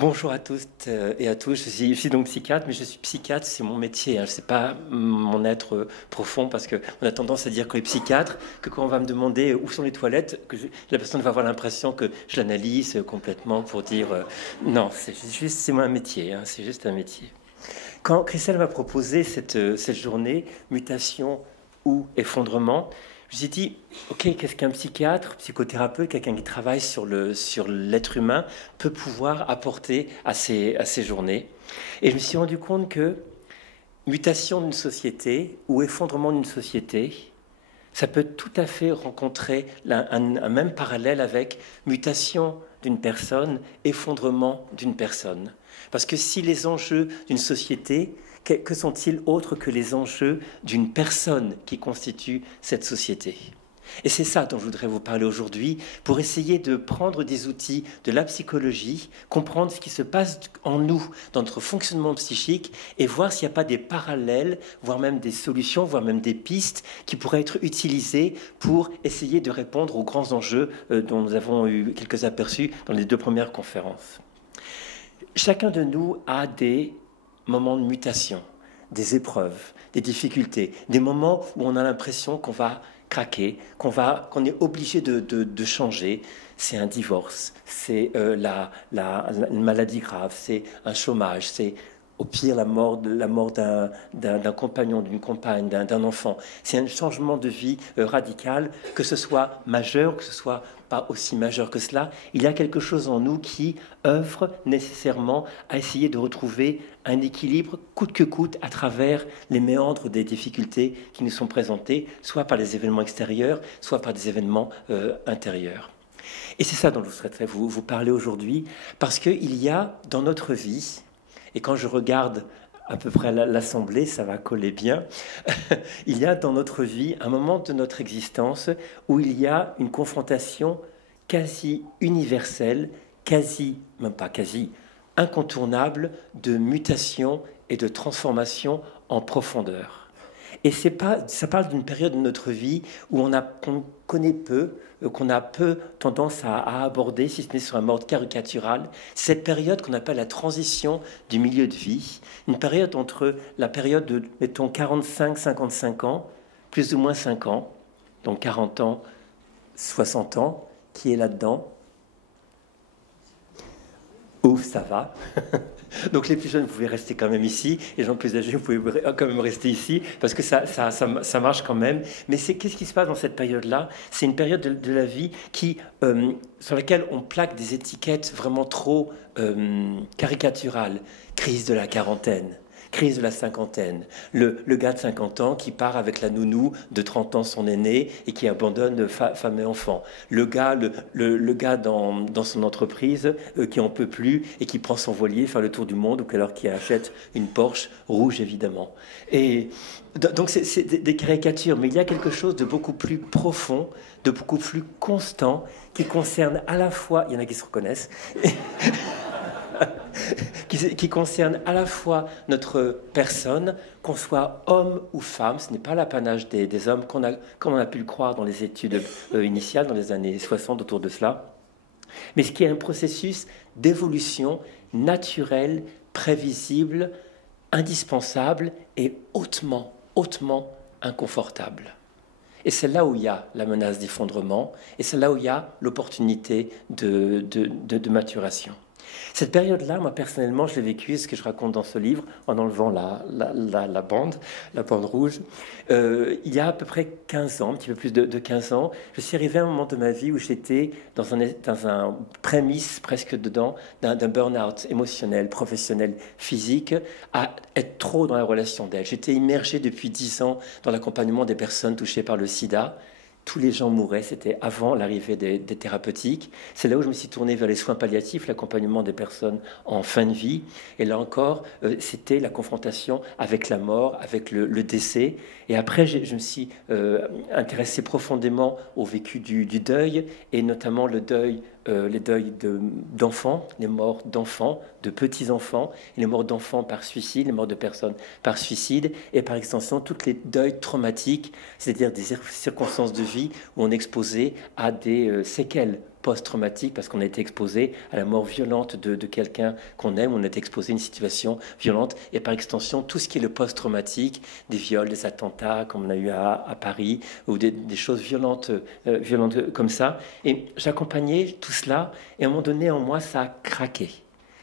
Bonjour à tous et à tous. Je suis donc psychiatre, mais je suis psychiatre, c'est mon métier. Hein. C'est pas mon être profond parce qu'on a tendance à dire qu'on est psychiatre, que quand on va me demander où sont les toilettes, la personne va avoir l'impression que je l'analyse complètement pour dire non, c'est moi un métier. Hein, c'est juste un métier. Quand Christelle m'a proposé cette journée, mutation ou effondrement, je me suis dit, ok, qu'est-ce qu'un psychiatre, psychothérapeute, quelqu'un qui travaille sur l'être humain peut pouvoir apporter à ces journées. Et je me suis rendu compte que mutation d'une société ou effondrement d'une société, ça peut tout à fait rencontrer un même parallèle avec mutation d'une personne, effondrement d'une personne. Parce que si les enjeux d'une société, que sont-ils autres que les enjeux d'une personne qui constitue cette société? Et c'est ça dont je voudrais vous parler aujourd'hui, pour essayer de prendre des outils de la psychologie, comprendre ce qui se passe en nous, dans notre fonctionnement psychique, et voir s'il n'y a pas des parallèles, voire même des solutions, voire même des pistes qui pourraient être utilisées pour essayer de répondre aux grands enjeux dont nous avons eu quelques aperçus dans les 2 premières conférences. Chacun de nous a des moments de mutation, des épreuves, des difficultés, des moments où on a l'impression qu'on va craquer, qu'on est obligé de changer. C'est un divorce, c'est une maladie grave, c'est un chômage, c'est au pire la mort d'un compagnon, d'une compagne, d'un enfant. C'est un changement de vie radical, que ce soit majeur, que ce soit pas aussi majeur que cela. Il y a quelque chose en nous qui œuvre nécessairement à essayer de retrouver un équilibre coûte que coûte à travers les méandres des difficultés qui nous sont présentées, soit par les événements extérieurs, soit par des événements intérieurs. Et c'est ça dont je souhaiterais vous parler aujourd'hui, parce qu'il y a dans notre vie, et quand je regarde à peu près l'Assemblée, ça va coller bien, il y a dans notre vie un moment de notre existence où il y a une confrontation quasi universelle, même pas quasi, incontournable de mutation et de transformation en profondeur. Et ça parle d'une période de notre vie où qu'on connaît peu, qu'on a peu tendance à aborder, si ce n'est sur un mode caricatural. C'est cette période qu'on appelle la transition du milieu de vie, une période entre la période de, mettons, 45-55 ans, plus ou moins 5 ans, donc 40 ans, 60 ans, qui est là-dedans. Ouf, ça va. Donc les plus jeunes, vous pouvez rester quand même ici. Les gens plus âgés, vous pouvez quand même rester ici, parce que ça marche quand même. Mais qu'est-ce qui se passe dans cette période-là? C'est une période de la vie sur laquelle on plaque des étiquettes vraiment trop caricaturales. Crise de la quarantaine. Crise de la cinquantaine, le gars de 50 ans qui part avec la nounou de 30 ans, son aîné, et qui abandonne femme et enfant. Le gars dans son entreprise qui en peut plus et qui prend son voilier faire le tour du monde, ou alors qui achète une Porsche rouge, évidemment. Et donc c'est des caricatures, mais il y a quelque chose de beaucoup plus profond, de beaucoup plus constant, qui concerne à la fois, il y en a qui se reconnaissent, qui concerne à la fois notre personne, qu'on soit homme ou femme. Ce n'est pas l'apanage des hommes, comme on a pu le croire dans les études initiales, dans les années 60, autour de cela, mais ce qui est un processus d'évolution naturelle, prévisible, indispensable et hautement inconfortable. Et c'est là où il y a la menace d'effondrement, et c'est là où il y a l'opportunité de maturation. Cette période-là, moi personnellement, je l'ai vécue, ce que je raconte dans ce livre, en enlevant la bande rouge. Il y a à peu près 15 ans, un petit peu plus de 15 ans, je suis arrivé à un moment de ma vie où j'étais dans un prémisse presque dedans d'un burn-out émotionnel, professionnel, physique, à être trop dans la relation d'aide. J'étais immergé depuis 10 ans dans l'accompagnement des personnes touchées par le sida. Tous les gens mouraient, c'était avant l'arrivée des thérapeutiques. C'est là où je me suis tourné vers les soins palliatifs, l'accompagnement des personnes en fin de vie. Et là encore, c'était la confrontation avec la mort, avec le décès. Et après, je me suis intéressé profondément au vécu du deuil, et notamment les deuils d'enfants, les morts d'enfants, de petits-enfants, les morts d'enfants par suicide, les morts de personnes par suicide, et par extension, toutes les deuils traumatiques, c'est-à-dire des circonstances de vie où on est exposé à des séquelles post-traumatique parce qu'on a été exposé à la mort violente de quelqu'un qu'on aime, on a été exposé à une situation violente, et par extension, tout ce qui est le post-traumatique, des viols, des attentats, comme on a eu à Paris, ou des choses violentes, violentes comme ça. Et j'accompagnais tout cela, et à un moment donné, en moi, ça a craqué.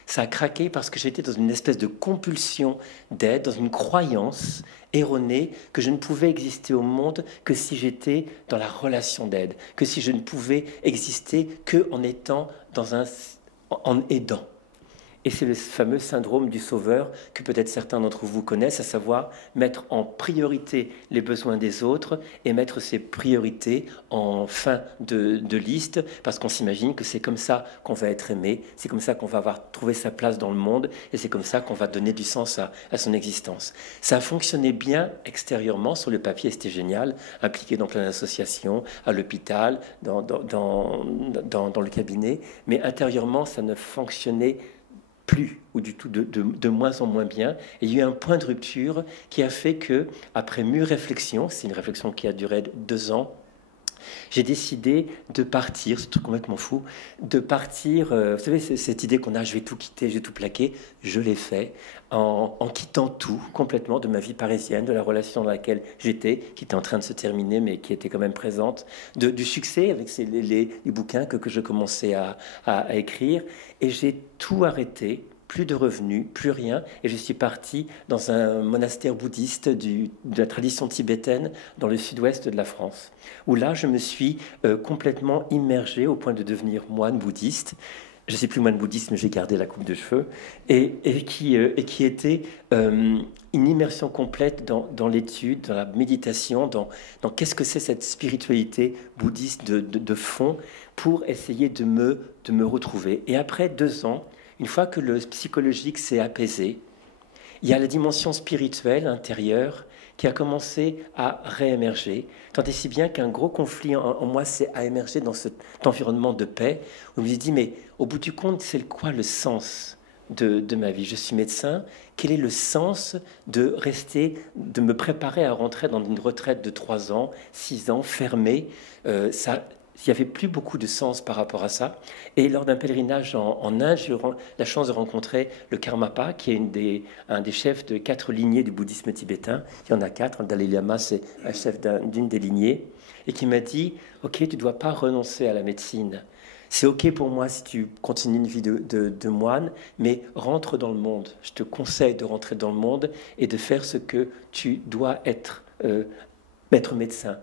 Ça a craqué parce que j'étais dans une espèce de compulsion d'aide, dans une croyance erronée que je ne pouvais exister au monde que si j'étais dans la relation d'aide, que si je ne pouvais exister que en étant en aidant. Et c'est le fameux syndrome du sauveur que peut-être certains d'entre vous connaissent, à savoir mettre en priorité les besoins des autres et mettre ses priorités en fin de liste, parce qu'on s'imagine que c'est comme ça qu'on va être aimé, c'est comme ça qu'on va avoir trouvé sa place dans le monde, et c'est comme ça qu'on va donner du sens à son existence. Ça a fonctionné bien extérieurement, sur le papier c'était génial, impliqué dans plein d'associations, à l'hôpital, dans le cabinet, mais intérieurement ça ne fonctionnait plus, ou du tout de moins en moins bien. Et il y a eu un point de rupture qui a fait que, après mûre réflexion, c'est une réflexion qui a duré 2 ans, j'ai décidé de partir, c'est complètement fou, de partir, vous savez, cette idée qu'on a, je vais tout quitter, je vais tout plaquer, je l'ai fait en quittant tout complètement de ma vie parisienne, de la relation dans laquelle j'étais, qui était en train de se terminer, mais qui était quand même présente, du succès avec les bouquins que je commençais à écrire, et j'ai tout arrêté. Plus de revenus, plus rien, et je suis parti dans un monastère bouddhiste de la tradition tibétaine dans le sud-ouest de la France, où là je me suis complètement immergé au point de devenir moine bouddhiste. Je ne suis plus moine bouddhiste, mais j'ai gardé la coupe de cheveux, et qui était une immersion complète dans l'étude, dans la méditation, dans qu'est-ce que c'est cette spiritualité bouddhiste de fond, pour essayer de me retrouver. Et après 2 ans, une fois que le psychologique s'est apaisé, il y a la dimension spirituelle intérieure qui a commencé à réémerger, tant et si bien qu'un gros conflit en moi s'est émergé dans cet environnement de paix, où je me suis dit, mais au bout du compte, c'est quoi le sens de ma vie? Je suis médecin, quel est le sens de rester, de me préparer à rentrer dans une retraite de 3 ans, 6 ans, fermée? Il n'y avait plus beaucoup de sens par rapport à ça. Et lors d'un pèlerinage en Inde, j'ai eu la chance de rencontrer le Karmapa, qui est un des chefs de 4 lignées du bouddhisme tibétain. Il y en a 4. Le Dalai Lama, c'est un chef d'une des lignées. Et qui m'a dit, OK, tu ne dois pas renoncer à la médecine. C'est OK pour moi si tu continues une vie de moine, mais rentre dans le monde. Je te conseille de rentrer dans le monde et de faire ce que tu dois être médecin,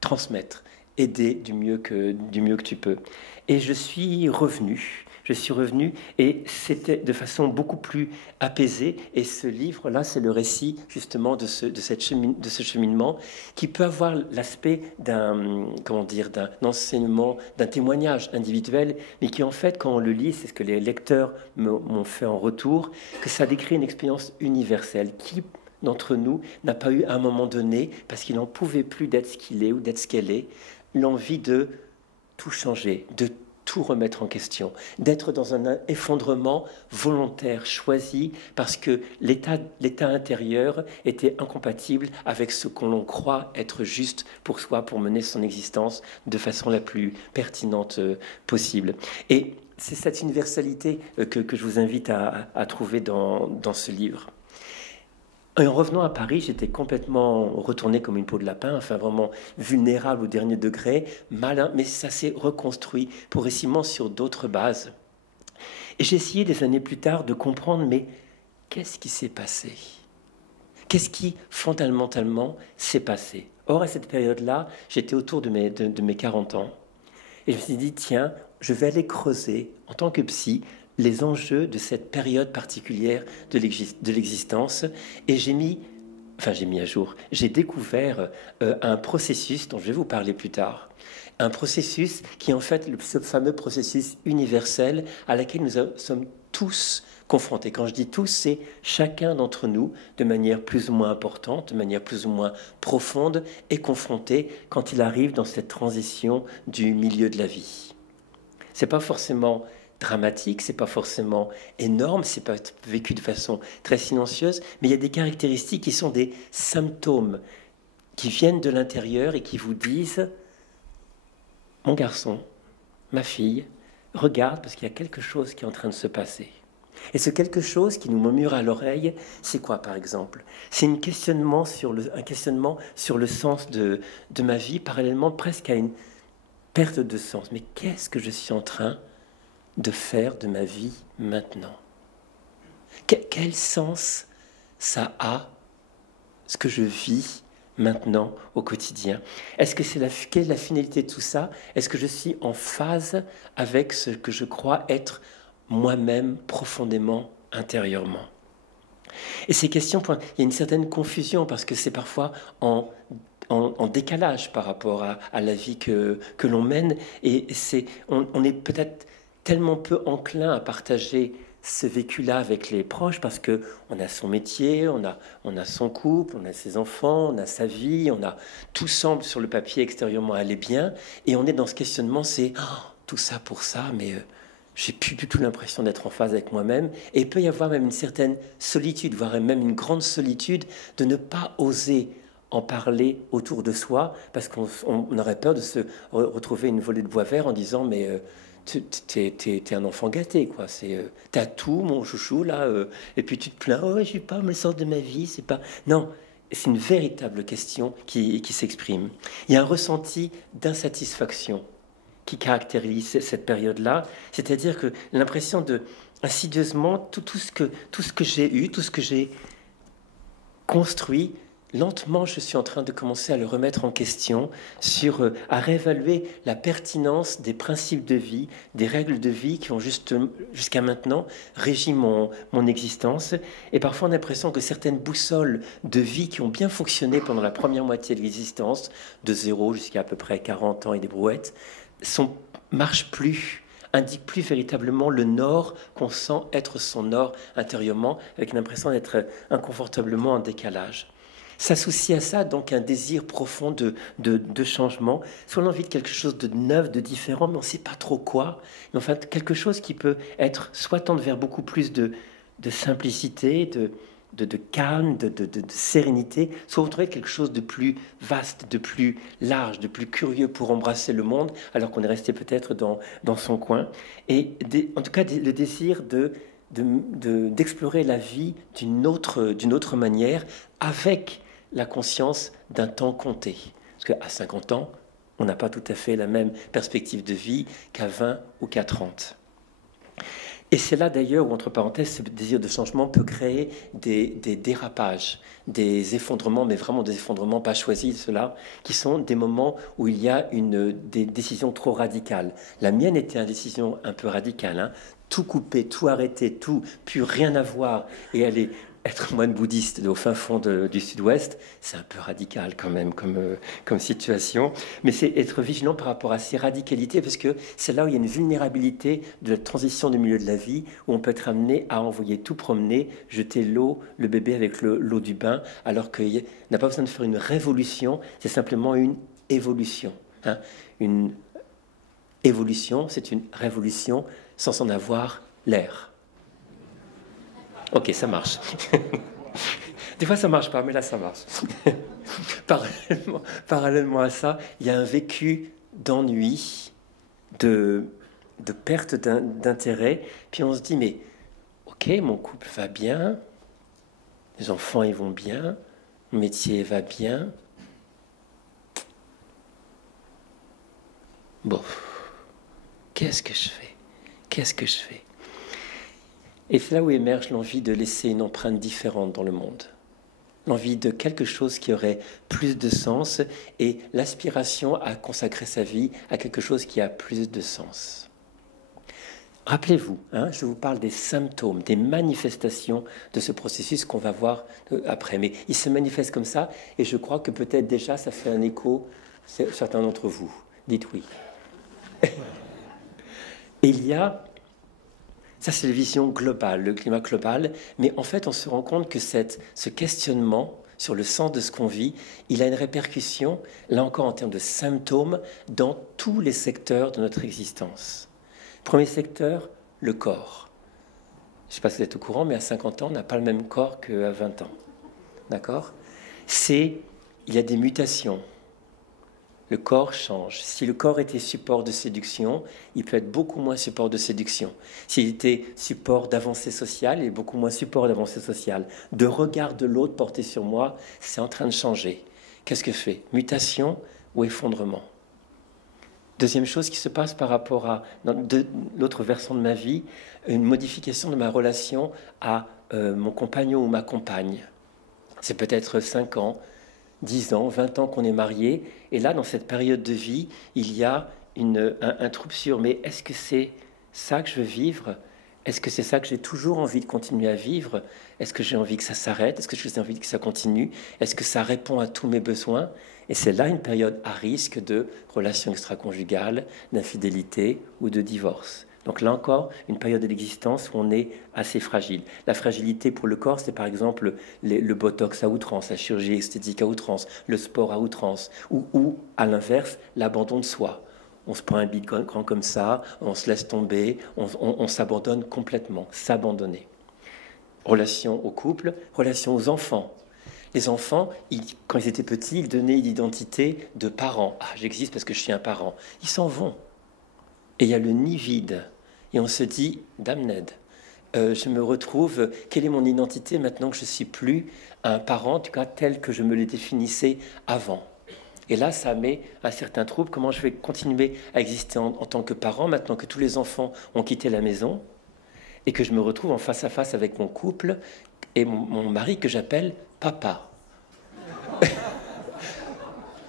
transmettre, aider du mieux que tu peux. Et je suis revenu, et c'était de façon beaucoup plus apaisée. Et ce livre-là, c'est le récit justement de ce cheminement, qui peut avoir l'aspect d'un enseignement, d'un témoignage individuel, mais qui en fait, quand on le lit, c'est ce que les lecteurs m'ont fait en retour, que ça décrit une expérience universelle. Qui d'entre nous n'a pas eu à un moment donné, parce qu'il n'en pouvait plus d'être ce qu'il est ou d'être ce qu'elle est, l'envie de tout changer, de tout remettre en question, d'être dans un effondrement volontaire, choisi, parce que l'état intérieur était incompatible avec ce qu'on croit être juste pour soi, pour mener son existence de façon la plus pertinente possible. Et c'est cette universalité que je vous invite à trouver dans ce livre. Et en revenant à Paris, j'étais complètement retourné comme une peau de lapin, enfin vraiment vulnérable au dernier degré, malin, mais ça s'est reconstruit progressivement sur d'autres bases. Et j'ai essayé des années plus tard de comprendre, mais qu'est-ce qui s'est passé? Qu'est-ce qui fondamentalement s'est passé? Or, à cette période-là, j'étais autour de mes 40 ans, et je me suis dit, tiens, je vais aller creuser en tant que psy les enjeux de cette période particulière de l'existence, et j'ai mis à jour, j'ai découvert un processus dont je vais vous parler plus tard, un processus qui est en fait ce fameux processus universel à laquelle nous sommes tous confrontés. Quand je dis tous, c'est chacun d'entre nous, de manière plus ou moins importante, de manière plus ou moins profonde, est confronté quand il arrive dans cette transition du milieu de la vie. C'est pas forcément dramatique, c'est pas forcément énorme, c'est pas vécu de façon très silencieuse, mais il y a des caractéristiques qui sont des symptômes qui viennent de l'intérieur et qui vous disent, mon garçon, ma fille, regarde parce qu'il y a quelque chose qui est en train de se passer. Et ce quelque chose qui nous murmure à l'oreille, c'est quoi par exemple? C'est un questionnement sur le sens de ma vie, parallèlement presque à une perte de sens. Mais qu'est-ce que je suis en train de faire de ma vie maintenant? Quel sens ça a, ce que je vis maintenant au quotidien? Est-ce que quelle est la finalité de tout ça? Est-ce que je suis en phase avec ce que je crois être moi-même profondément, intérieurement? Et ces questions, il y a une certaine confusion parce que c'est parfois en décalage par rapport à la vie que l'on mène. Et on est peut-être tellement peu enclin à partager ce vécu-là avec les proches parce que on a son métier, on a son couple, on a ses enfants, on a sa vie, tout semble sur le papier extérieurement aller bien, et on est dans ce questionnement, c'est tout ça pour ça, mais j'ai plus du tout l'impression d'être en phase avec moi-même, et il peut y avoir même une certaine solitude, voire même une grande solitude, de ne pas oser en parler autour de soi, parce qu'on aurait peur de se retrouver une volée de bois vert en disant mais t'es un enfant gâté, quoi. T'as tout, mon chouchou, là, et puis tu te plains, oh, je suis pas le sens de ma vie, c'est pas... Non, c'est une véritable question qui s'exprime. Il y a un ressenti d'insatisfaction qui caractérise cette période-là, c'est-à-dire que l'impression de, insidieusement, tout ce que j'ai eu, tout ce que j'ai construit, lentement, je suis en train de commencer à le remettre en question, à réévaluer la pertinence des principes de vie, des règles de vie qui ont jusqu'à maintenant régi mon existence. Et parfois, on a l'impression que certaines boussoles de vie qui ont bien fonctionné pendant la première moitié de l'existence, de 0 jusqu'à peu près 40 ans et des brouettes, marchent plus, indiquent plus véritablement le nord qu'on sent être son nord intérieurement, avec l'impression d'être inconfortablement en décalage. S'associe à ça donc un désir profond de changement, soit l'envie de quelque chose de neuf, de différent, mais on ne sait pas trop quoi, mais enfin quelque chose qui peut être soit tendre vers beaucoup plus de simplicité, de calme, de sérénité, soit retrouver quelque chose de plus vaste, de plus large, de plus curieux pour embrasser le monde, alors qu'on est resté peut-être dans son coin. Et en tout cas, le désir d'explorer la vie d'une autre manière, avec la conscience d'un temps compté. Parce qu'à 50 ans, on n'a pas tout à fait la même perspective de vie qu'à 20 ou qu'à 30. Et c'est là d'ailleurs où, entre parenthèses, ce désir de changement peut créer des dérapages, des effondrements, mais vraiment des effondrements pas choisis, ceux-là, qui sont des moments où il y a des décisions trop radicales. La mienne était une décision un peu radicale, hein. Tout couper, tout arrêter, tout, plus rien avoir, et être moine bouddhiste au fin fond du sud-ouest, c'est un peu radical quand même comme situation. Mais c'est être vigilant par rapport à ces radicalités, parce que c'est là où il y a une vulnérabilité de la transition du milieu de la vie, où on peut être amené à envoyer tout promener, jeter le bébé avec l'eau du bain, alors qu'il n'a pas besoin de faire une révolution, c'est simplement une évolution. Hein. Une évolution, c'est une révolution sans en avoir l'air. Ok, ça marche. Des fois, ça marche pas, mais là, ça marche. Parallèlement à ça, il y a un vécu d'ennui, de perte d'intérêt. Puis on se dit, mais ok, mon couple va bien, les enfants, ils vont bien, mon métier va bien. Bon, qu'est-ce que je fais? Qu'est-ce que je fais? Et c'est là où émerge l'envie de laisser une empreinte différente dans le monde. L'envie de quelque chose qui aurait plus de sens et l'aspiration à consacrer sa vie à quelque chose qui a plus de sens. Rappelez-vous, hein, je vous parle des symptômes, des manifestations de ce processus qu'on va voir après. Mais il se manifeste comme ça et je crois que peut-être déjà ça fait un écho, certains d'entre vous. Dites oui. Et il y a... Ça, c'est la vision globale, le climat global. Mais en fait, on se rend compte que ce questionnement sur le sens de ce qu'on vit, il a une répercussion, là encore en termes de symptômes, dans tous les secteurs de notre existence. Premier secteur, le corps. Je ne sais pas si vous êtes au courant, mais à 50 ans, on n'a pas le même corps qu'à 20 ans. D'accord ? Il y a des mutations. le corps change. Si le corps était support de séduction, il peut être beaucoup moins support de séduction. S'il était support d'avancée sociale, il est beaucoup moins support d'avancée sociale. De regard de l'autre porté sur moi, c'est en train de changer. Qu'est-ce que je fais? Mutation ou effondrement? Deuxième chose qui se passe par rapport à l'autre versant de ma vie, une modification de ma relation à mon compagnon ou ma compagne. C'est peut-être 5 ans, 10 ans, 20 ans qu'on est mariés. Et là, dans cette période de vie, il y a un trouble sur, mais est-ce que c'est ça que je veux vivre? Est-ce que c'est ça que j'ai toujours envie de continuer à vivre? Est-ce que j'ai envie que ça s'arrête? Est-ce que j'ai envie que ça continue? Est-ce que ça répond à tous mes besoins? Et c'est là une période à risque de relations extra-conjugales, d'infidélité ou de divorce. Donc là encore, une période de l'existence où on est assez fragile. La fragilité pour le corps, c'est par exemple le botox à outrance, la chirurgie esthétique à outrance, le sport à outrance, ou à l'inverse, l'abandon de soi. On se prend un bide grand comme ça, on se laisse tomber, on s'abandonne complètement, s'abandonner. Relation au couple, relation aux enfants. Les enfants, quand ils étaient petits, ils donnaient l'identité de parents. Ah, j'existe parce que je suis un parent. Ils s'en vont. Et il y a le nid vide. Et on se dit, damned, je me retrouve, quelle est mon identité maintenant que je ne suis plus un parent, en tout cas tel que je me le définissais avant. Et là, ça met un certain trouble. Comment je vais continuer à exister en tant que parent, maintenant que tous les enfants ont quitté la maison, et que je me retrouve en face à face avec mon couple et mon mari que j'appelle papa.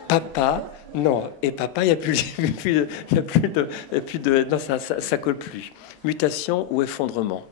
Papa, non. Et papa, il n'y a plus de... Non, ça colle plus. Mutation ou effondrement.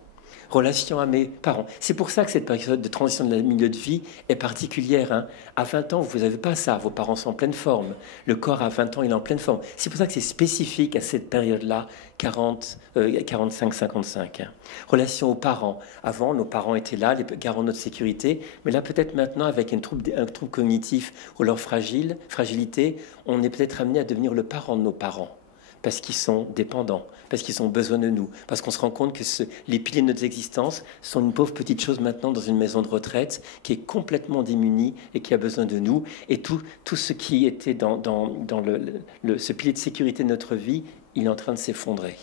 Relation à mes parents. C'est pour ça que cette période de transition de la milieu de vie est particulière. Hein. À 20 ans, vous n'avez pas ça. Vos parents sont en pleine forme. Le corps, à 20 ans, il est en pleine forme. C'est pour ça que c'est spécifique à cette période-là, 45-55. Hein. Relation aux parents. Avant, nos parents étaient là, les garants de notre sécurité. Mais là, peut-être maintenant, avec un trouble cognitif ou leur fragilité, on est peut-être amené à devenir le parent de nos parents. Parce qu'ils sont dépendants, parce qu'ils ont besoin de nous, parce qu'on se rend compte que les piliers de notre existence sont une pauvre petite chose maintenant dans une maison de retraite qui est complètement démunie et qui a besoin de nous. Et tout ce qui était dans ce pilier de sécurité de notre vie, il est en train de s'effondrer.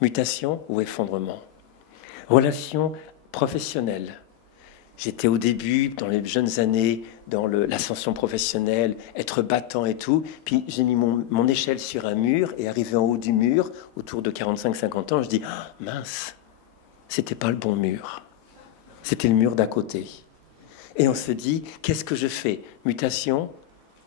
Mutation ou effondrement. Relation professionnelle. J'étais au début, dans les jeunes années, dans l'ascension professionnelle, être battant et tout. Puis j'ai mis mon échelle sur un mur et arrivé en haut du mur, autour de 45-50 ans, je dis ah, mince, c'était pas le bon mur. C'était le mur d'à côté. Et on se dit, qu'est-ce que je fais? Mutation,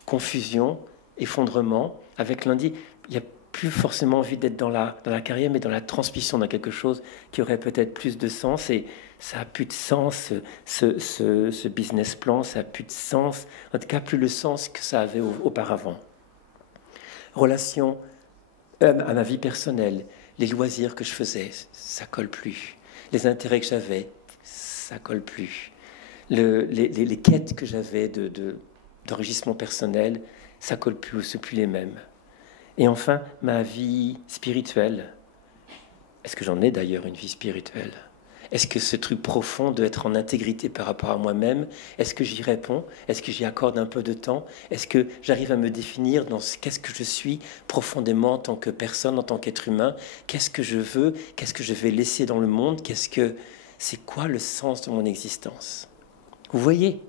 confusion, effondrement. Avec lundi, il n'y a plus forcément envie d'être dans la carrière, mais dans la transmission, dans quelque chose qui aurait peut-être plus de sens. Et ça n'a plus de sens, ce business plan, ça n'a plus de sens, en tout cas plus le sens que ça avait auparavant. Relation à ma vie personnelle, les loisirs que je faisais, ça colle plus. Les intérêts que j'avais, ça colle plus. Les quêtes que j'avais d'enrichissement personnel, ça colle plus, c'est plus les mêmes. Et enfin, ma vie spirituelle. Est-ce que j'en ai d'ailleurs une vie spirituelle? Est-ce que ce truc profond d'être en intégrité par rapport à moi-même, est-ce que j'y réponds? Est-ce que j'y accorde un peu de temps? Est-ce que j'arrive à me définir dans qu'est-ce que je suis profondément en tant que personne, en tant qu'être humain? Qu'est-ce que je veux? Qu'est-ce que je vais laisser dans le monde? C'est quoi le sens de mon existence? Vous voyez,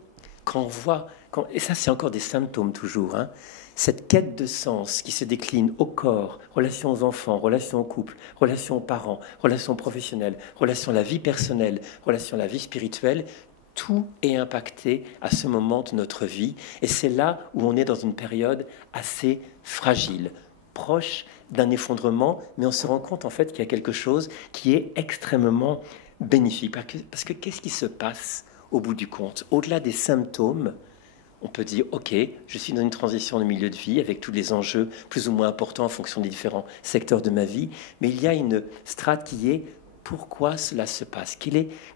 quand on voit, et ça c'est encore des symptômes toujours, hein, cette quête de sens qui se décline au corps, relation aux enfants, relation au couple, relation aux parents, relation professionnelle, relation à la vie personnelle, relation à la vie spirituelle, tout est impacté à ce moment de notre vie. Et c'est là où on est dans une période assez fragile, proche d'un effondrement, mais on se rend compte en fait qu'il y a quelque chose qui est extrêmement bénéfique. Parce que qu'est-ce qui se passe au bout du compte? Au-delà des symptômes, on peut dire, ok, je suis dans une transition de milieu de vie avec tous les enjeux plus ou moins importants en fonction des différents secteurs de ma vie, mais il y a une strate qui est pourquoi cela se passe,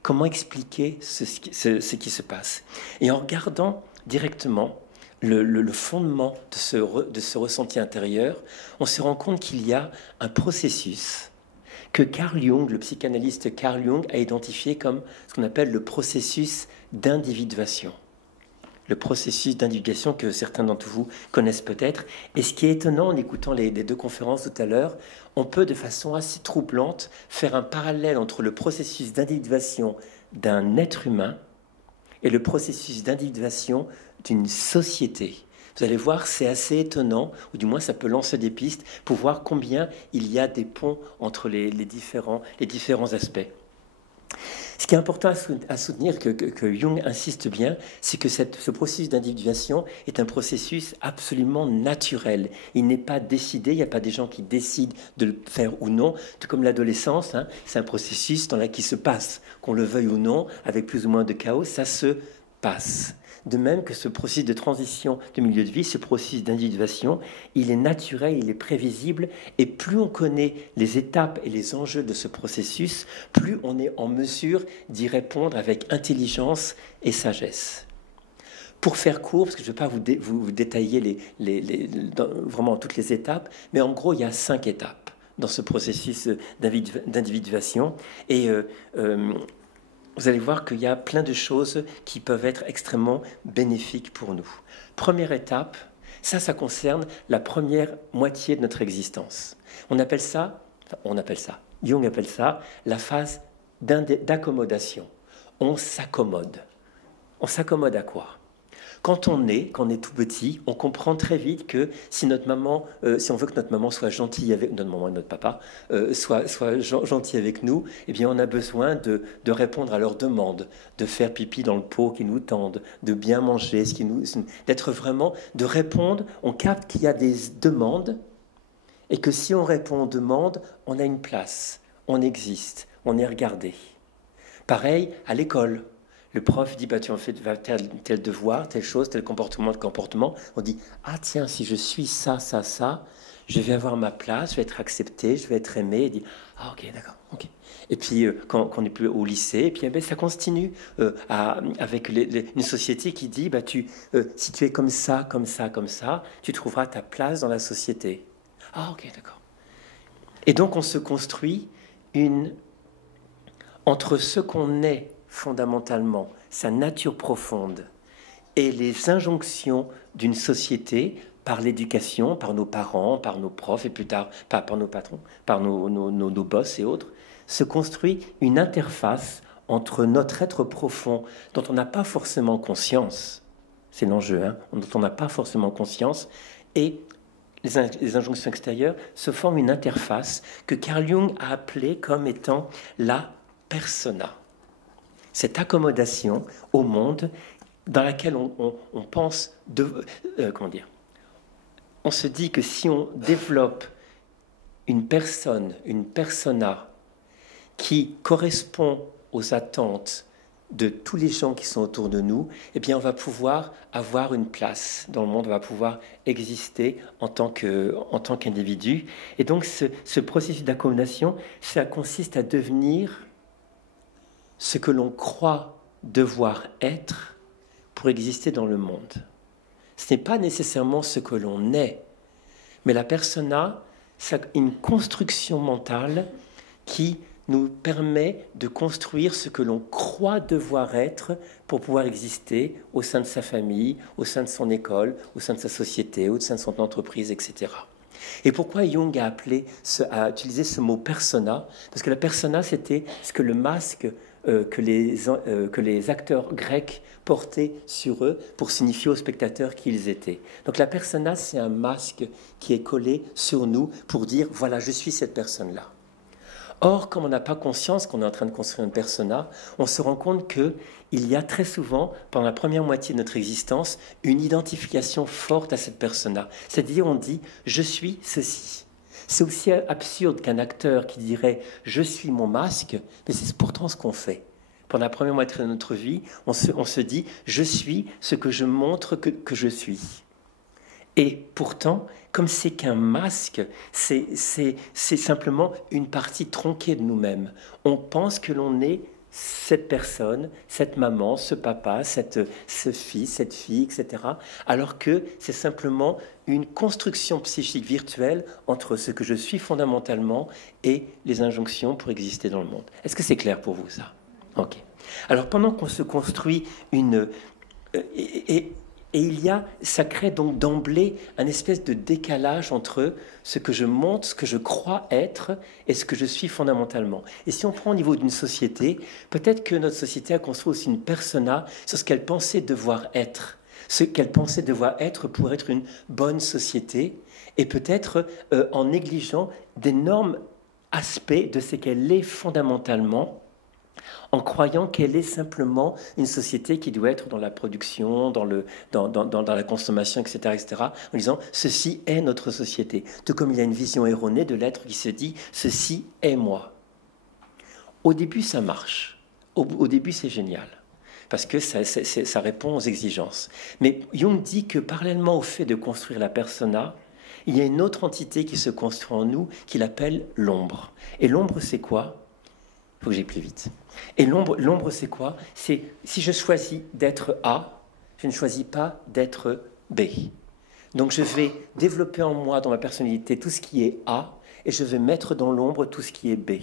comment expliquer ce qui se passe. Et en regardant directement le fondement de ce ressenti intérieur, on se rend compte qu'il y a un processus que Carl Jung, le psychanalyste Carl Jung, a identifié comme ce qu'on appelle le processus d'individuation. le processus d'individuation que certains d'entre vous connaissent peut-être. Et ce qui est étonnant en écoutant les deux conférences tout à l'heure, on peut de façon assez troublante faire un parallèle entre le processus d'individuation d'un être humain et le processus d'individuation d'une société. Vous allez voir, c'est assez étonnant, ou du moins ça peut lancer des pistes pour voir combien il y a des ponts entre les différents aspects. Ce qui est important à soutenir, que Jung insiste bien, c'est que ce processus d'individuation est un processus absolument naturel. Il n'est pas décidé, il n'y a pas des gens qui décident de le faire ou non, tout comme l'adolescence, hein, c'est un processus qui se passe, qu'on le veuille ou non, avec plus ou moins de chaos, ça se passe. De même que ce processus de transition de milieu de vie, ce processus d'individuation, il est naturel, il est prévisible, et plus on connaît les étapes et les enjeux de ce processus, plus on est en mesure d'y répondre avec intelligence et sagesse. Pour faire court, parce que je ne vais pas vous détailler vraiment toutes les étapes, mais en gros, il y a 5 étapes dans ce processus d'individuation, et vous allez voir qu'il y a plein de choses qui peuvent être extrêmement bénéfiques pour nous. Première étape, ça concerne la première moitié de notre existence. Jung appelle ça la phase d'accommodation. On s'accommode. On s'accommode à quoi ? Quand on est tout petit, on comprend très vite que si on veut que notre maman soit gentille avec notre maman et notre papa, soit gentil avec nous, eh bien on a besoin de répondre à leurs demandes, de faire pipi dans le pot qu'ils nous tendent, de bien manger, d'être vraiment, de répondre. On capte qu'il y a des demandes et que si on répond aux demandes, on a une place, on existe, on est regardé. Pareil à l'école. Le prof dit, tu en fais tel devoir, telle chose, tel comportement. On dit, ah tiens, si je suis ça, je vais avoir ma place, je vais être accepté, je vais être aimé. Il dit, ah ok, d'accord, ok. Et puis, quand on est plus au lycée, et puis, ça continue avec une société qui dit, si tu es comme ça, tu trouveras ta place dans la société. Ah ok, d'accord. Et donc, on se construit entre ce qu'on est fondamentalement, sa nature profonde, et les injonctions d'une société par l'éducation, par nos parents, par nos profs, et plus tard par nos patrons, par nos boss et autres, se construit une interface entre notre être profond, dont on n'a pas forcément conscience, c'est l'enjeu, dont on n'a pas forcément conscience, et les injonctions extérieures se forment une interface que Carl Jung a appelée comme étant la persona. Cette accommodation au monde dans laquelle on pense on se dit que si on développe une persona qui correspond aux attentes de tous les gens qui sont autour de nous, eh bien on va pouvoir avoir une place dans le monde, on va pouvoir exister en tant qu'individu. Et donc ce processus d'accommodation, ça consiste à devenir ce que l'on croit devoir être pour exister dans le monde. Ce n'est pas nécessairement ce que l'on est, mais la persona, c'est une construction mentale qui nous permet de construire ce que l'on croit devoir être pour pouvoir exister au sein de sa famille, au sein de son école, au sein de sa société, au sein de son entreprise, etc. Et pourquoi Jung a utilisé ce mot persona ? Parce que la persona, c'était ce que le masque que les acteurs grecs portaient sur eux pour signifier aux spectateurs qui ils étaient. Donc la persona, c'est un masque qui est collé sur nous pour dire « voilà, je suis cette personne-là ». Or, comme on n'a pas conscience qu'on est en train de construire une persona, on se rend compte qu'il y a très souvent, pendant la première moitié de notre existence, une identification forte à cette persona. C'est-à-dire, on dit « je suis ceci ». C'est aussi absurde qu'un acteur qui dirait « je suis mon masque », mais c'est pourtant ce qu'on fait. Pendant la première moitié de notre vie, on se dit « je suis ce que je montre que je suis ». Et pourtant, comme c'est qu'un masque, c'est simplement une partie tronquée de nous-mêmes. On pense que l'on est cette personne, cette maman, ce papa, ce fils, cette fille, etc. Alors que c'est simplement une construction psychique virtuelle entre ce que je suis fondamentalement et les injonctions pour exister dans le monde. Est-ce que c'est clair pour vous, ça ? Ok. Alors, pendant qu'on se construit une Et ça crée donc d'emblée un espèce de décalage entre ce que je montre, ce que je crois être et ce que je suis fondamentalement. Et si on prend au niveau d'une société, peut-être que notre société a construit aussi une persona sur ce qu'elle pensait devoir être, ce qu'elle pensait devoir être pour être une bonne société, et peut-être en négligeant d'énormes aspects de ce qu'elle est fondamentalement, en croyant qu'elle est simplement une société qui doit être dans la production, dans la consommation, etc., etc., en disant « ceci est notre société ». Tout comme il y a une vision erronée de l'être qui se dit « ceci est moi ». Au début, ça marche. Au début, c'est génial, parce que ça répond aux exigences. Mais Jung dit que parallèlement au fait de construire la persona, il y a une autre entité qui se construit en nous, qu'il appelle l'ombre. Et l'ombre, c'est quoi ? Il faut que j'aille plus vite. Et l'ombre, c'est quoi? C'est si je choisis d'être A, je ne choisis pas d'être B. Donc je vais développer en moi, dans ma personnalité, tout ce qui est A, et je vais mettre dans l'ombre tout ce qui est B.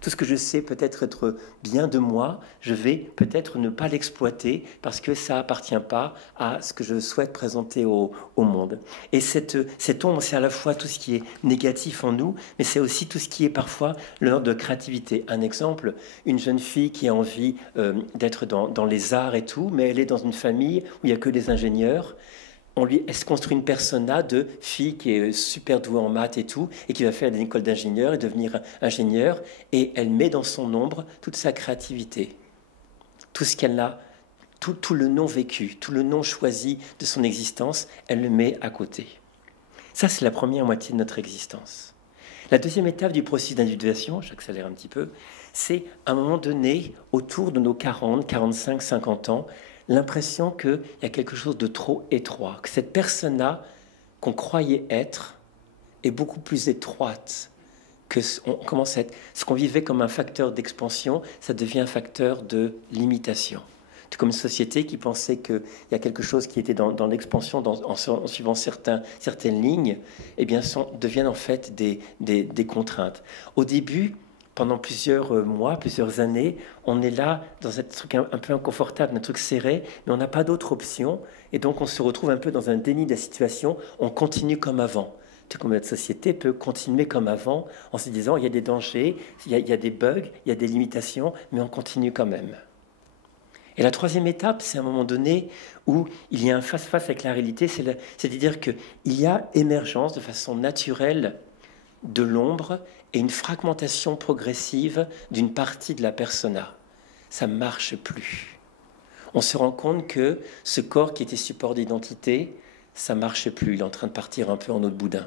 Tout ce que je sais peut-être être bien de moi, je vais peut-être ne pas l'exploiter parce que ça appartient pas à ce que je souhaite présenter au monde. Et cette ombre, c'est à la fois tout ce qui est négatif en nous, mais c'est aussi tout ce qui est parfois l'ordre de créativité. Un exemple, une jeune fille qui a envie d'être dans les arts et tout, mais elle est dans une famille où il n'y a que des ingénieurs. Elle se construit une persona de fille qui est super douée en maths et tout, et qui va faire des écoles d'ingénieur et devenir ingénieur, et elle met dans son ombre toute sa créativité, tout ce qu'elle a, tout le non vécu, tout le non choisi de son existence, elle le met à côté. Ça, c'est la première moitié de notre existence. La deuxième étape du processus d'individuation, j'accélère un petit peu, c'est à un moment donné, autour de nos 40, 45, 50 ans, l'impression qu'il y a quelque chose de trop étroit, que cette persona qu'on croyait être est beaucoup plus étroite que ce qu'on vivait comme un facteur d'expansion, ça devient un facteur de limitation. Tout comme une société qui pensait qu'il y a quelque chose qui était dans l'expansion en suivant certaines lignes, eh bien, deviennent en fait des contraintes. Au début, pendant plusieurs mois, plusieurs années, on est là dans un truc un peu inconfortable, un truc serré, mais on n'a pas d'autre option. Et donc, on se retrouve un peu dans un déni de la situation. On continue comme avant. Tout comme notre société peut continuer comme avant en se disant il y a des dangers, il y a des bugs, il y a des limitations, mais on continue quand même. Et la troisième étape, c'est un moment donné où il y a un face-face avec la réalité, c'est-à-dire qu'il y a émergence de façon naturelle de l'ombre et une fragmentation progressive d'une partie de la persona. Ça ne marche plus. On se rend compte que ce corps qui était support d'identité, ça ne marche plus. Il est en train de partir un peu en eau de boudin.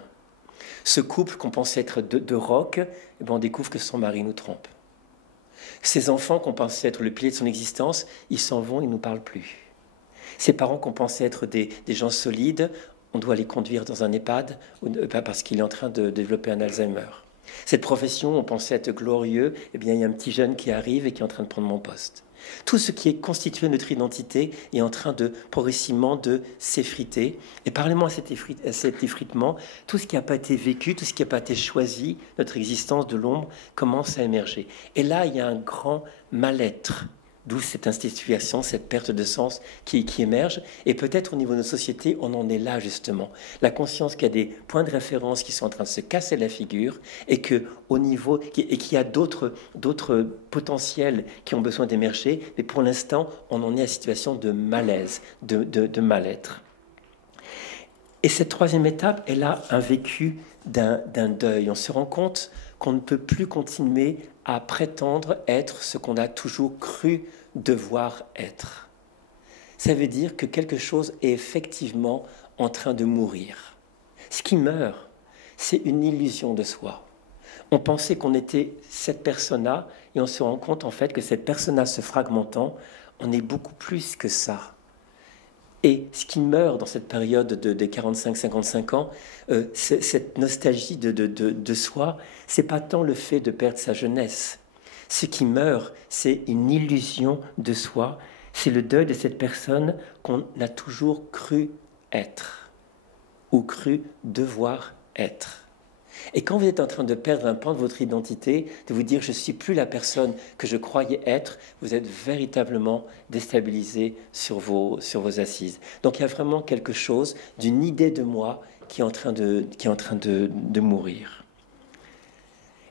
Ce couple qu'on pensait être de rock, eh ben on découvre que son mari nous trompe. Ces enfants qu'on pensait être le pilier de son existence, ils s'en vont, ils ne nous parlent plus. Ces parents qu'on pensait être des gens solides, on doit les conduire dans un EHPAD parce qu'il est en train de développer un Alzheimer. Cette profession, on pensait être glorieux, eh bien, il y a un petit jeune qui arrive et qui est en train de prendre mon poste. Tout ce qui est constitué de notre identité est en train de progressivement de s'effriter. Et parallèlement à cet effritement, tout ce qui n'a pas été vécu, tout ce qui n'a pas été choisi, notre existence de l'ombre commence à émerger. Et là, il y a un grand mal-être. D'où cette institution, cette perte de sens qui émerge. Et peut-être au niveau de notre société, on en est là justement. La conscience qu'il y a des points de référence qui sont en train de se casser la figure et qu'il y a d'autres potentiels qui ont besoin d'émerger. Mais pour l'instant, on en est à une situation de malaise, de mal-être. Et cette troisième étape, elle a un vécu d'un deuil. On se rend compte qu'on ne peut plus continuer à prétendre être ce qu'on a toujours cru devoir être. Ça veut dire que quelque chose est effectivement en train de mourir. Ce qui meurt, c'est une illusion de soi. On pensait qu'on était cette persona et on se rend compte en fait que cette persona se fragmentant, on est beaucoup plus que ça. Et ce qui meurt dans cette période des 45-55 ans, cette nostalgie de soi, c'est pas tant le fait de perdre sa jeunesse. Ce qui meurt, c'est une illusion de soi, c'est le deuil de cette personne qu'on a toujours cru être ou cru devoir être. Et quand vous êtes en train de perdre un pan de votre identité, de vous dire je ne suis plus la personne que je croyais être, vous êtes véritablement déstabilisé sur vos assises. Donc il y a vraiment quelque chose d'une idée de moi qui est en train de mourir.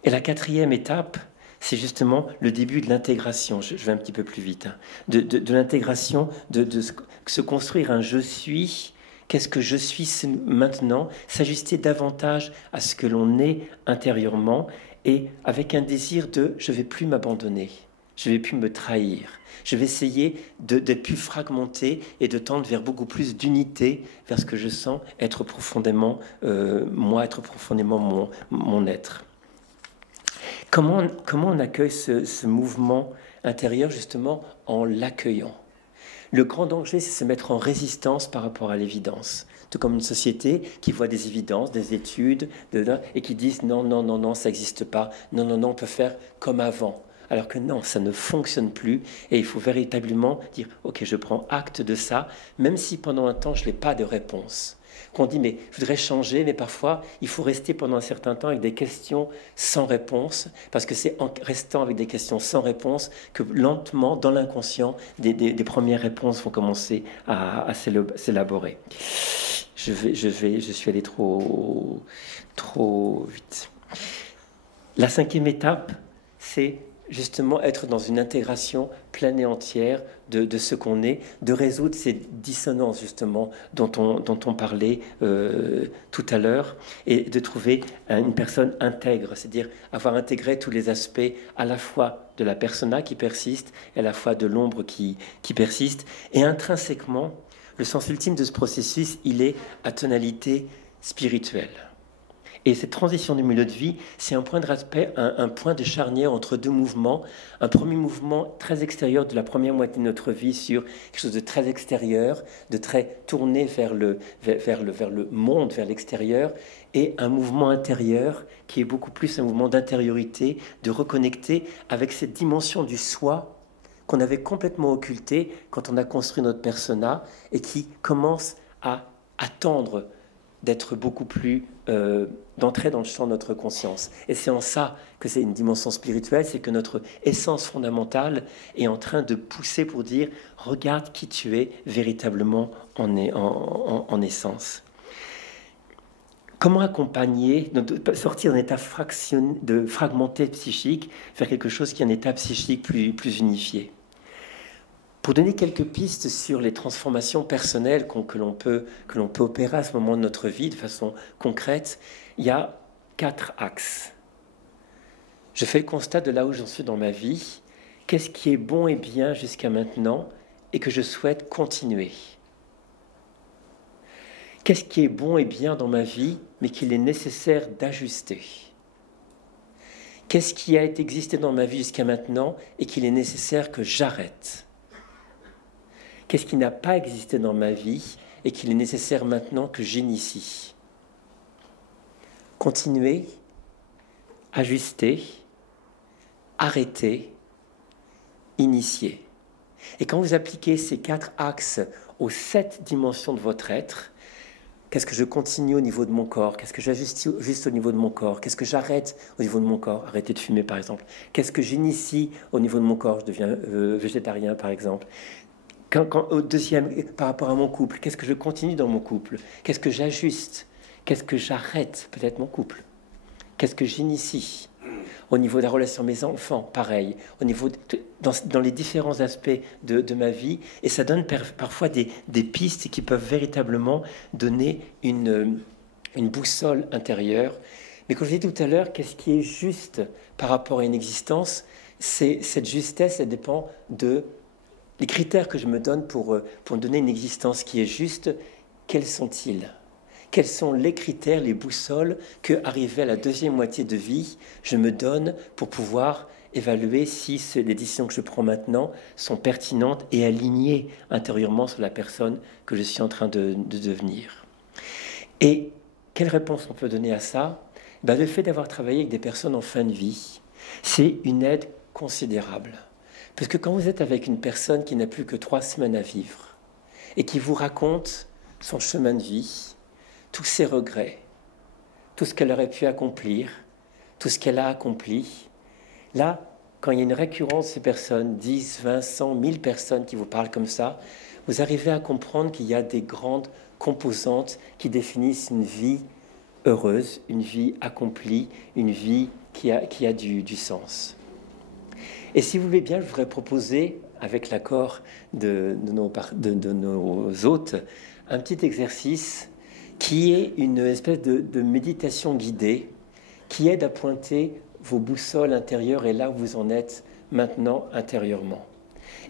Et la quatrième étape, c'est justement le début de l'intégration. Je vais un petit peu plus vite. De l'intégration, de se construire un je suis. Qu'est-ce que je suis maintenant? S'ajuster davantage à ce que l'on est intérieurement et avec un désir de je ne vais plus m'abandonner, je ne vais plus me trahir. Je vais essayer d'être plus fragmenté et de tendre vers beaucoup plus d'unité, vers ce que je sens être profondément moi, être profondément mon être. Comment on accueille ce mouvement intérieur justement en l'accueillant? Le grand danger, c'est se mettre en résistance par rapport à l'évidence. Tout comme une société qui voit des évidences, des études, et qui disent non, non, non, non, ça n'existe pas, non, non, non, on peut faire comme avant. Alors que non, ça ne fonctionne plus et il faut véritablement dire ok, je prends acte de ça, même si pendant un temps je n'ai pas de réponse. Qu'on dit mais je voudrais changer, mais parfois il faut rester pendant un certain temps avec des questions sans réponse, parce que c'est en restant avec des questions sans réponse que lentement, dans l'inconscient, des premières réponses vont commencer à s'élaborer. Je suis allé trop vite. La cinquième étape, c'est justement être dans une intégration pleine et entière de ce qu'on est, de résoudre ces dissonances justement dont on parlait tout à l'heure, et de trouver une personne intègre, c'est-à-dire avoir intégré tous les aspects à la fois de la persona qui persiste et à la fois de l'ombre qui persiste. Et intrinsèquement, le sens ultime de ce processus, il est à tonalité spirituelle. Et cette transition du milieu de vie, c'est un point de respect, un point de charnière entre deux mouvements. Un premier mouvement très extérieur de la première moitié de notre vie sur quelque chose de très extérieur, de très tourné vers le monde, vers l'extérieur, et un mouvement intérieur qui est beaucoup plus un mouvement d'intériorité, de reconnecter avec cette dimension du soi qu'on avait complètement occultée quand on a construit notre persona et qui commence à attendre d'être beaucoup plus d'entrer dans le champ de notre conscience. Et c'est en ça que c'est une dimension spirituelle, c'est que notre essence fondamentale est en train de pousser pour dire regarde qui tu es véritablement en essence. Comment accompagner, sortir d'un état fragmenté psychique vers quelque chose qui est un état psychique plus unifié? Pour donner quelques pistes sur les transformations personnelles que l'on peut opérer à ce moment de notre vie de façon concrète, il y a 4 axes. Je fais le constat de là où j'en suis dans ma vie, qu'est-ce qui est bon et bien jusqu'à maintenant et que je souhaite continuer. Qu'est-ce qui est bon et bien dans ma vie mais qu'il est nécessaire d'ajuster. Qu'est-ce qui a existé dans ma vie jusqu'à maintenant et qu'il est nécessaire que j'arrête. Qu'est-ce qui n'a pas existé dans ma vie et qu'il est nécessaire maintenant que j'initie? Continuer, ajuster, arrêter, initier. Et quand vous appliquez ces 4 axes aux 7 dimensions de votre être, qu'est-ce que je continue au niveau de mon corps? Qu'est-ce que j'ajuste juste au niveau de mon corps? Qu'est-ce que j'arrête au niveau de mon corps? Arrêter de fumer, par exemple. Qu'est-ce que j'initie au niveau de mon corps? Je deviens végétarien, par exemple. Au deuxième, par rapport à mon couple, qu'est-ce que je continue dans mon couple? Qu'est-ce que j'ajuste? Qu'est-ce que j'arrête? Peut-être mon couple. Qu'est-ce que j'initie? Au niveau de la relation à mes enfants, pareil. Au niveau dans les différents aspects de ma vie. Et ça donne parfois des pistes qui peuvent véritablement donner une boussole intérieure. Mais comme je l'ai dit tout à l'heure, qu'est-ce qui est juste par rapport à une existence? Cette justesse, elle dépend de les critères que je me donne pour me donner une existence qui est juste. Quels sont-ils? Quels sont les critères, les boussoles que, arrivé à la deuxième moitié de vie, je me donne pour pouvoir évaluer si les décisions que je prends maintenant sont pertinentes et alignées intérieurement sur la personne que je suis en train de devenir. Et quelle réponse on peut donner à ça? Le fait d'avoir travaillé avec des personnes en fin de vie, c'est une aide considérable. Parce que quand vous êtes avec une personne qui n'a plus que 3 semaines à vivre et qui vous raconte son chemin de vie, tous ses regrets, tout ce qu'elle aurait pu accomplir, tout ce qu'elle a accompli. Là, quand il y a une récurrence de ces personnes, 10, 20, 100, 1000 personnes qui vous parlent comme ça, vous arrivez à comprendre qu'il y a des grandes composantes qui définissent une vie heureuse, une vie accomplie, une vie qui a du sens. Et si vous voulez bien, je voudrais proposer, avec l'accord de nos hôtes, un petit exercice qui est une espèce de méditation guidée qui aide à pointer vos boussoles intérieures et là où vous en êtes maintenant intérieurement.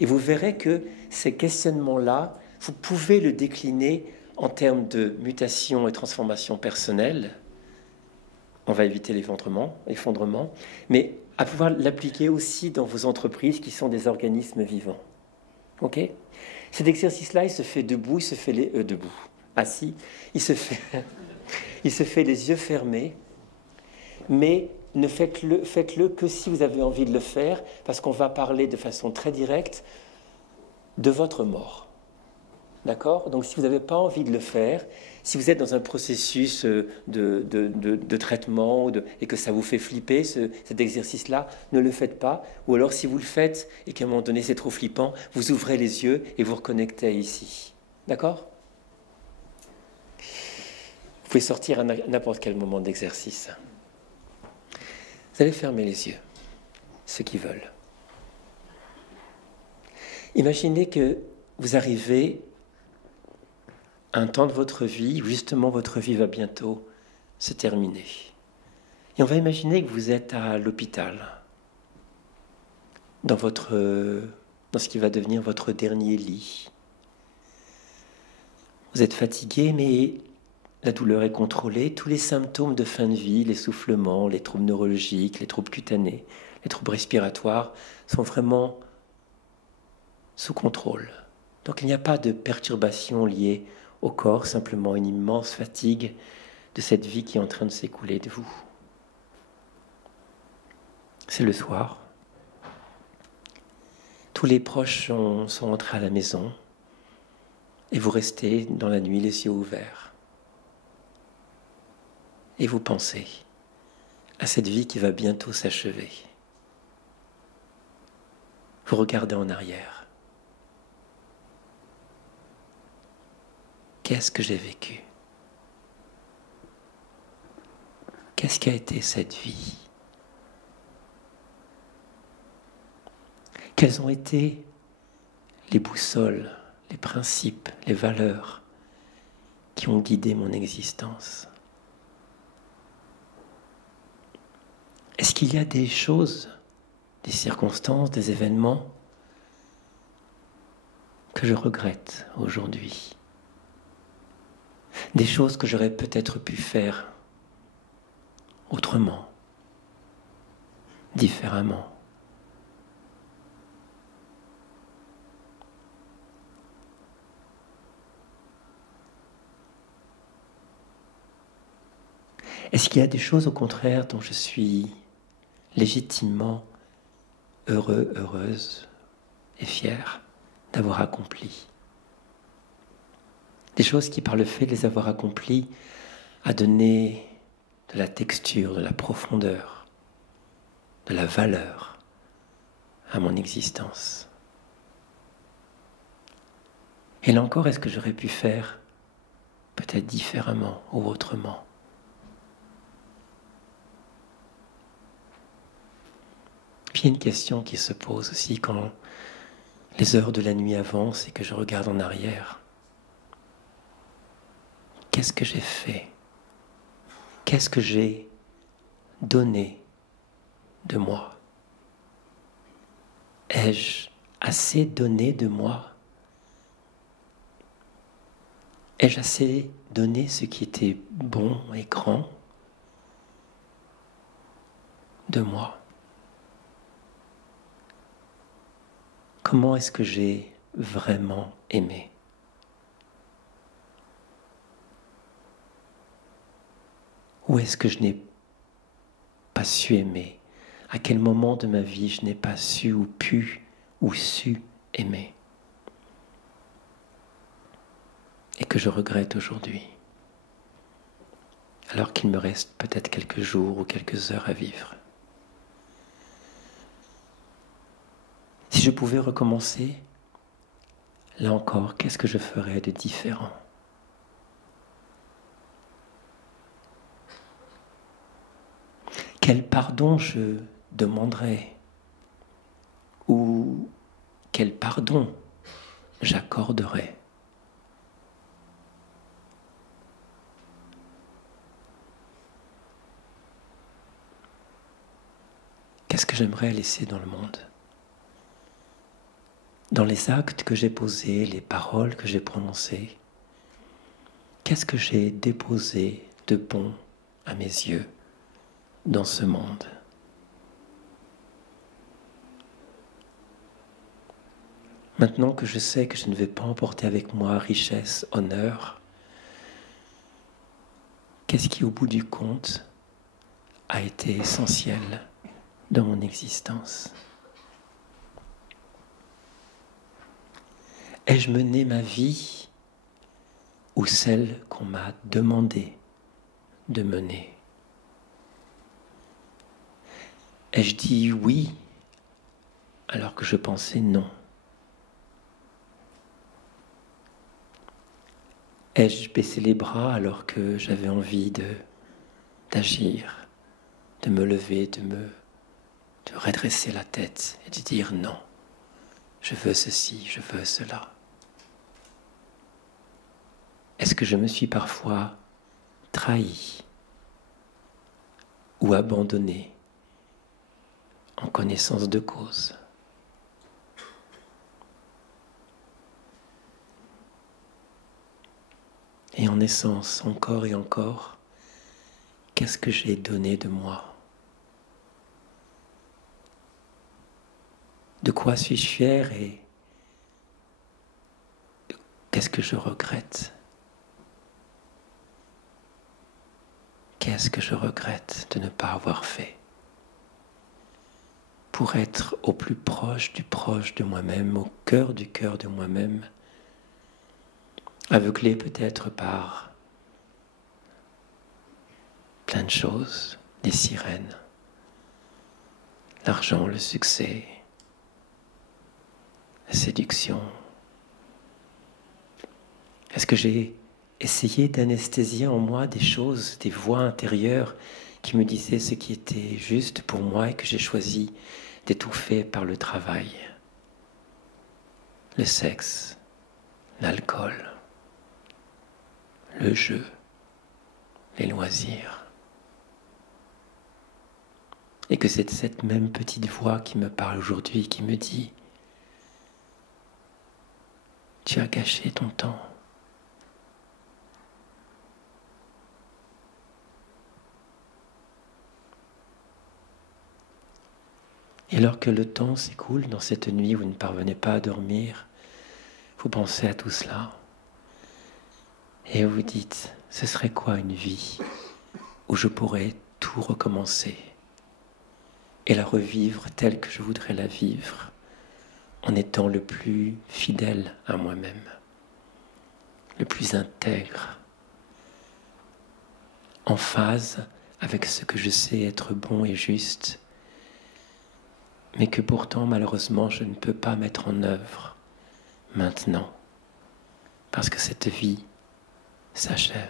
Et vous verrez que ces questionnements-là, vous pouvez le décliner en termes de mutation et transformation personnelle. On va éviter l'effondrement, mais à pouvoir l'appliquer aussi dans vos entreprises qui sont des organismes vivants. Ok ? Cet exercice-là, il se fait debout, il se fait debout, assis, il se fait les yeux fermés, mais ne faites-le que si vous avez envie de le faire, parce qu'on va parler de façon très directe de votre mort. D'accord ? Donc si vous n'avez pas envie de le faire, si vous êtes dans un processus de traitement et que ça vous fait flipper, cet exercice-là, ne le faites pas. Ou alors si vous le faites et qu'à un moment donné c'est trop flippant, vous ouvrez les yeux et vous reconnectez ici. D'accord ? Vous pouvez sortir à n'importe quel moment d'exercice. Vous allez fermer les yeux, ceux qui veulent. Imaginez que vous arrivez un temps de votre vie, où justement votre vie va bientôt se terminer. Et on va imaginer que vous êtes à l'hôpital, dans ce qui va devenir votre dernier lit. Vous êtes fatigué, mais la douleur est contrôlée. Tous les symptômes de fin de vie, l'essoufflement, les troubles neurologiques, les troubles cutanés, les troubles respiratoires, sont vraiment sous contrôle. Donc il n'y a pas de perturbation liée au corps, simplement une immense fatigue de cette vie qui est en train de s'écouler de vous. C'est le soir. Tous les proches sont entrés à la maison et vous restez dans la nuit les yeux ouverts. Et vous pensez à cette vie qui va bientôt s'achever. Vous regardez en arrière. Qu'est-ce que j'ai vécu ? Qu'est-ce qu'a été cette vie ? Quelles ont été les boussoles, les principes, les valeurs qui ont guidé mon existence ? Est-ce qu'il y a des choses, des circonstances, des événements que je regrette aujourd'hui ? Des choses que j'aurais peut-être pu faire autrement, différemment. Est-ce qu'il y a des choses au contraire dont je suis légitimement heureux, heureuse et fière d'avoir accompli ? Des choses qui, par le fait de les avoir accomplies, a donné de la texture, de la profondeur, de la valeur à mon existence. Et là encore, est-ce que j'aurais pu faire peut-être différemment ou autrement ? Puis il y a une question qui se pose aussi quand les heures de la nuit avancent et que je regarde en arrière. Qu'est-ce que j'ai fait ? Qu'est-ce que j'ai donné de moi ? Ai-je assez donné de moi ? Ai-je assez donné ce qui était bon et grand de moi ? Comment est-ce que j'ai vraiment aimé ? Où est-ce que je n'ai pas su aimer ? À quel moment de ma vie je n'ai pas su ou pu ou su aimer ? Et que je regrette aujourd'hui. alors qu'il me reste peut-être quelques jours ou quelques heures à vivre. Si je pouvais recommencer, là encore, qu'est-ce que je ferais de différent? Quel pardon je demanderais? Ou quel pardon j'accorderais? Qu'est-ce que j'aimerais laisser dans le monde? Dans les actes que j'ai posés, les paroles que j'ai prononcées, qu'est-ce que j'ai déposé de bon à mes yeux dans ce monde? Maintenant que je sais que je ne vais pas emporter avec moi richesse, honneur, qu'est-ce qui, au bout du compte, a été essentiel dans mon existence? Ai-je mené ma vie ou celle qu'on m'a demandé de mener? Ai-je dit oui alors que je pensais non? Ai-je baissé les bras alors que j'avais envie d'agir, de me lever, de redresser la tête et de dire non, je veux ceci, je veux cela? Est-ce que je me suis parfois trahi ou abandonné en connaissance de cause? Et en essence, encore et encore, qu'est-ce que j'ai donné de moi? De quoi suis-je fier et qu'est-ce que je regrette? Qu'est-ce que je regrette de ne pas avoir fait pour être au plus proche de moi-même, au cœur de moi-même, aveuglé peut-être par plein de choses, des sirènes, l'argent, le succès, la séduction. Est-ce que j'ai essayé d'anesthésier en moi des choses, des voix intérieures qui me disaient ce qui était juste pour moi et que j'ai choisi d'étouffer par le travail, le sexe, l'alcool, le jeu, les loisirs? Et que c'est cette même petite voix qui me parle aujourd'hui, qui me dit « Tu as gâché ton temps ». Et alors que le temps s'écoule dans cette nuit où vous ne parvenez pas à dormir, vous pensez à tout cela et vous dites, ce serait quoi une vie où je pourrais tout recommencer et la revivre telle que je voudrais la vivre, en étant le plus fidèle à moi-même, le plus intègre, en phase avec ce que je sais être bon et juste, mais que pourtant, malheureusement, je ne peux pas mettre en œuvre maintenant, parce que cette vie s'achève.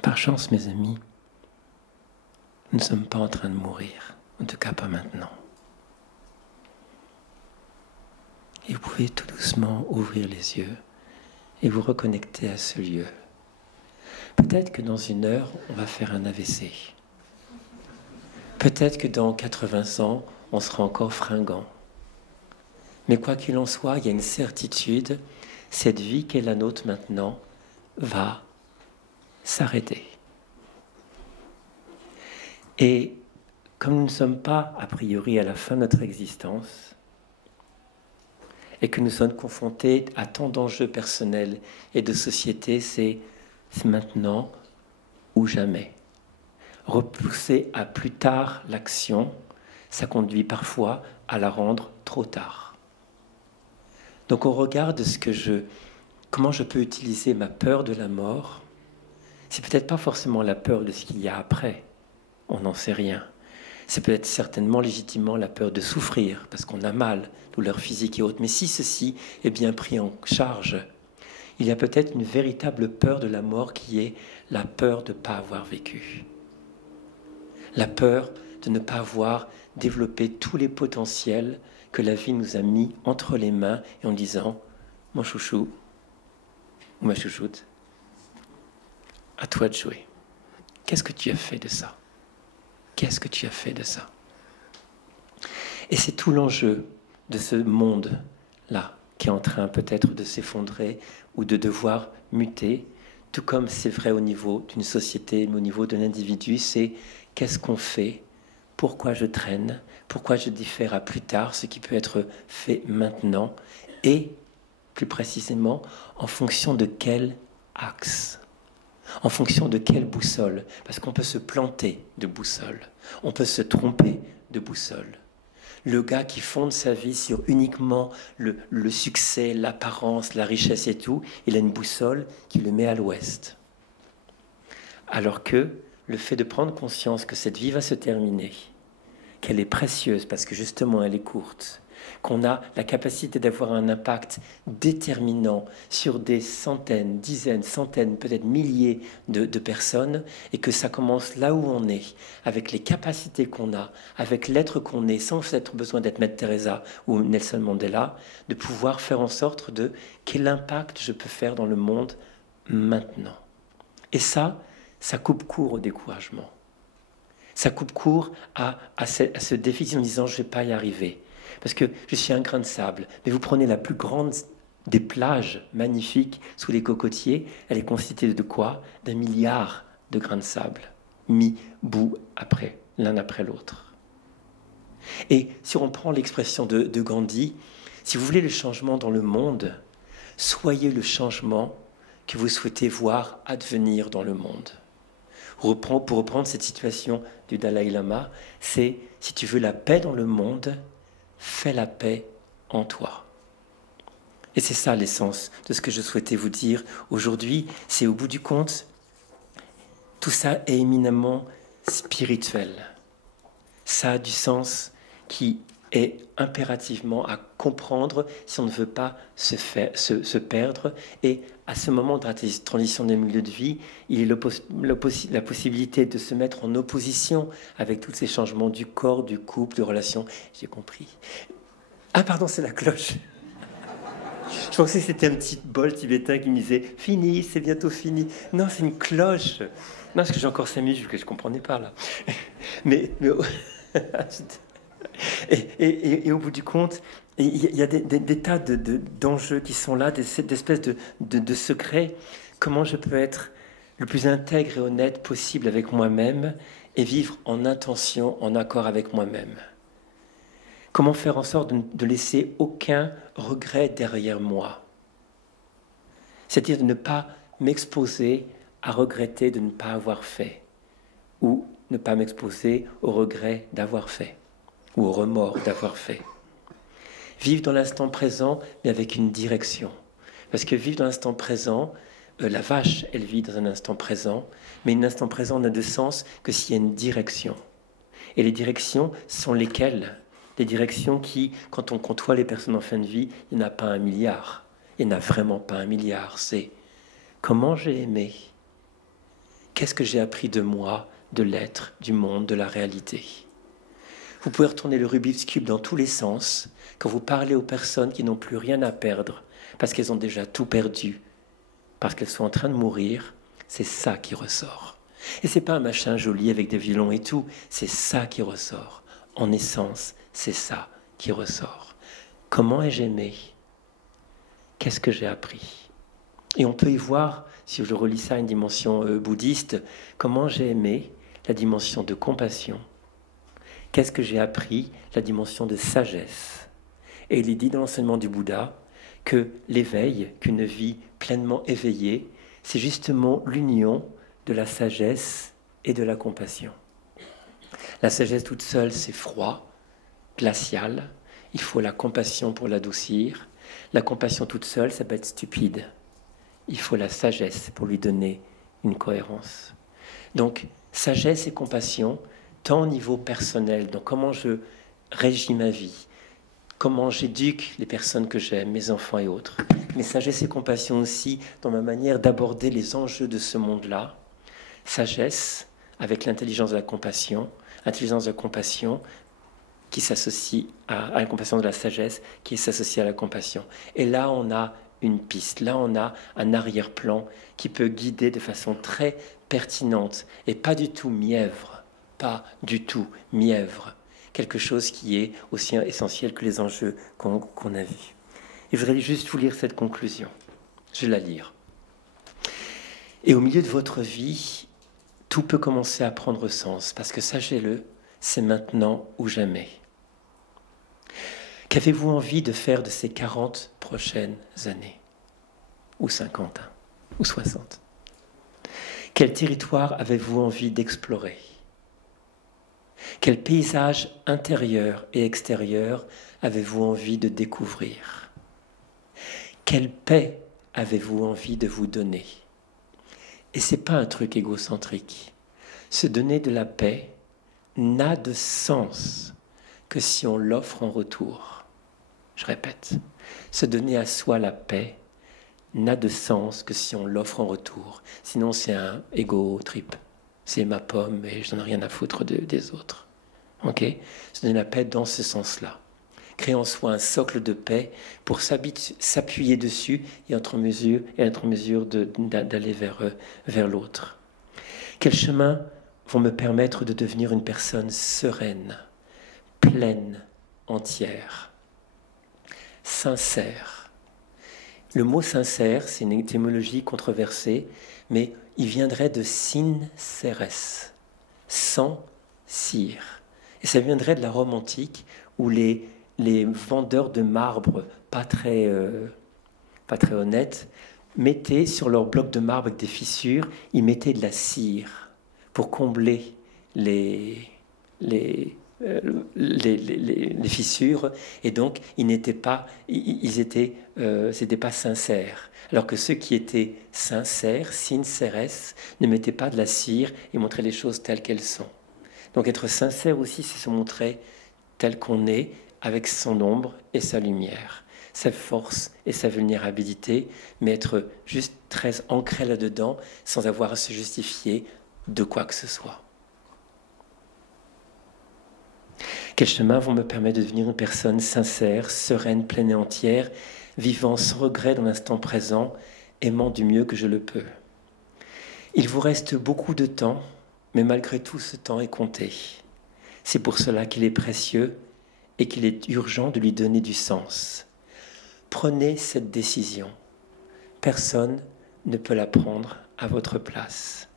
Par chance, mes amis, nous ne sommes pas en train de mourir, en tout cas pas maintenant. Et vous pouvez tout doucement ouvrir les yeux et vous reconnecter à ce lieu. Peut-être que dans 1 heure, on va faire un AVC. Peut-être que dans 80 ans, on sera encore fringant. Mais quoi qu'il en soit, il y a une certitude, cette vie qui est la nôtre maintenant va s'arrêter. Et comme nous ne sommes pas, a priori, à la fin de notre existence, et que nous sommes confrontés à tant d'enjeux personnels et de société, c'est maintenant ou jamais. Repousser à plus tard l'action, ça conduit parfois à la rendre trop tard. Donc au regard de comment je peux utiliser ma peur de la mort, c'est peut-être pas forcément la peur de ce qu'il y a après, on n'en sait rien. C'est peut-être certainement légitimement la peur de souffrir, parce qu'on a mal, douleur physique et autres. Mais si ceci est bien pris en charge, il y a peut-être une véritable peur de la mort qui est la peur de ne pas avoir vécu. La peur de ne pas avoir développé tous les potentiels que la vie nous a mis entre les mains et en disant « Mon chouchou, ou ma chouchoute, à toi de jouer. Qu'est-ce que tu as fait de ça ? Qu'est-ce que tu as fait de ça ?» Et c'est tout l'enjeu de ce monde-là qui est en train peut-être de s'effondrer ou de devoir muter, tout comme c'est vrai au niveau d'une société, au niveau de l'individu, c'est qu'est-ce qu'on fait, pourquoi je traîne, pourquoi je diffère à plus tard ce qui peut être fait maintenant, et plus précisément en fonction de quel axe, en fonction de quelle boussole, parce qu'on peut se planter de boussole, on peut se tromper de boussole. Le gars qui fonde sa vie sur uniquement le succès, l'apparence, la richesse et tout, il a une boussole qui le met à l'ouest. Alors que le fait de prendre conscience que cette vie va se terminer, qu'elle est précieuse parce que justement elle est courte, qu'on a la capacité d'avoir un impact déterminant sur des centaines, dizaines, centaines, peut-être milliers de personnes, et que ça commence là où on est, avec les capacités qu'on a, avec l'être qu'on est, sans être besoin d'être Mère Teresa ou Nelson Mandela, de pouvoir faire en sorte de quel impact je peux faire dans le monde maintenant. Et ça coupe court au découragement. Ça coupe court à ce déficit en disant « je ne vais pas y arriver ». Parce que je suis un grain de sable. Mais vous prenez la plus grande des plages magnifiques sous les cocotiers, elle est constituée de quoi ? d'1 milliard de grains de sable, mis bout après, l'un après l'autre. Et si on prend l'expression de Gandhi, si vous voulez le changement dans le monde, soyez le changement que vous souhaitez voir advenir dans le monde. Pour reprendre cette situation du Dalai Lama, c'est si tu veux la paix dans le monde, fais la paix en toi. Et c'est ça l'essence de ce que je souhaitais vous dire aujourd'hui. C'est au bout du compte, tout ça est éminemment spirituel. Ça a du sens qui est impérativement à comprendre si on ne veut pas se perdre. Et à ce moment de la transition des milieux de vie, il est la possibilité de se mettre en opposition avec tous ces changements du corps, du couple, de relations. J'ai compris. Ah pardon, c'est la cloche. Je pensais que c'était un petit bol tibétain qui me disait « Fini, c'est bientôt fini ». Non, c'est une cloche. Non, parce que j'ai encore 5 minutes que je ne comprenais pas là. Mais et au bout du compte, il y a des tas d'enjeux qui sont là, d'espèces de secrets. Comment je peux être le plus intègre et honnête possible avec moi-même et vivre en intention, en accord avec moi-même. Comment faire en sorte de laisser aucun regret derrière moi. C'est-à-dire de ne pas m'exposer à regretter de ne pas avoir fait, ou ne pas m'exposer au regret d'avoir fait, ou au remords d'avoir fait. Vivre dans l'instant présent, mais avec une direction. Parce que vivre dans l'instant présent, la vache, elle vit dans un instant présent, mais un instant présent n'a de sens que s'il y a une direction. Et les directions sont lesquelles ? Des directions qui, quand on côtoie les personnes en fin de vie, il n'y en a pas 1 milliard. Il n'y en a vraiment pas 1 milliard. C'est comment j'ai aimé ? Qu'est-ce que j'ai appris de moi, de l'être, du monde, de la réalité ? Vous pouvez retourner le Rubik's Cube dans tous les sens quand vous parlez aux personnes qui n'ont plus rien à perdre parce qu'elles ont déjà tout perdu, parce qu'elles sont en train de mourir. C'est ça qui ressort. Et c'est pas un machin joli avec des violons et tout, c'est ça qui ressort. En essence, c'est ça qui ressort. Comment ai-je aimé ? Qu'est-ce que j'ai appris ? Et on peut y voir, si je relis ça à une dimension bouddhiste, comment j'ai aimé la dimension de compassion. Qu'est-ce que j'ai appris ? La dimension de sagesse. Et il est dit dans l'enseignement du Bouddha que l'éveil, qu'une vie pleinement éveillée, c'est justement l'union de la sagesse et de la compassion. La sagesse toute seule, c'est froid, glacial. Il faut la compassion pour l'adoucir. La compassion toute seule, ça peut être stupide. Il faut la sagesse pour lui donner une cohérence. Donc, sagesse et compassion, tant au niveau personnel, donc comment je régis ma vie, comment j'éduque les personnes que j'aime, mes enfants et autres, mais sagesse et compassion aussi dans ma manière d'aborder les enjeux de ce monde-là. Sagesse avec l'intelligence de la compassion, intelligence de la compassion qui s'associe à la compassion de la sagesse, qui s'associe à la compassion. Et là, on a une piste, là, on a un arrière-plan qui peut guider de façon très pertinente et pas du tout mièvre, pas du tout mièvre, quelque chose qui est aussi essentiel que les enjeux qu'on a vus. Et je voudrais juste vous lire cette conclusion. Je vais la lire. Et au milieu de votre vie, tout peut commencer à prendre sens, parce que sachez-le, c'est maintenant ou jamais. Qu'avez-vous envie de faire de ces 40 prochaines années? Ou 50, ou 60? Quel territoire avez-vous envie d'explorer? Quel paysage intérieur et extérieur avez-vous envie de découvrir? Quelle paix avez-vous envie de vous donner? Et ce n'est pas un truc égocentrique. Se donner de la paix n'a de sens que si on l'offre en retour. Je répète, se donner à soi la paix n'a de sens que si on l'offre en retour. Sinon, c'est un ego trip. C'est ma pomme et je n'en ai rien à foutre des autres. Ok? Se donner la paix dans ce sens-là. Créer en soi un socle de paix pour s'appuyer dessus et être en mesure d'aller vers l'autre. Quels chemins vont me permettre de devenir une personne sereine, pleine, entière, sincère? Le mot sincère, c'est une étymologie controversée, mais il viendrait de sinceres, sans cire. Et ça viendrait de la Rome antique où les vendeurs de marbre pas très honnêtes mettaient sur leur bloc de marbre avec des fissures, ils mettaient de la cire pour combler les fissures, et donc c'était pas sincère. Alors que ceux qui étaient sincères, sinceres, ne mettaient pas de la cire et montraient les choses telles qu'elles sont. Donc être sincère aussi, c'est se montrer tel qu'on est, avec son ombre et sa lumière, sa force et sa vulnérabilité, mais être juste très ancré là-dedans, sans avoir à se justifier de quoi que ce soit. Quels chemins vont me permettre de devenir une personne sincère, sereine, pleine et entière, vivant sans regret dans l'instant présent, aimant du mieux que je le peux? Il vous reste beaucoup de temps, mais malgré tout, ce temps est compté. C'est pour cela qu'il est précieux et qu'il est urgent de lui donner du sens. Prenez cette décision. Personne ne peut la prendre à votre place.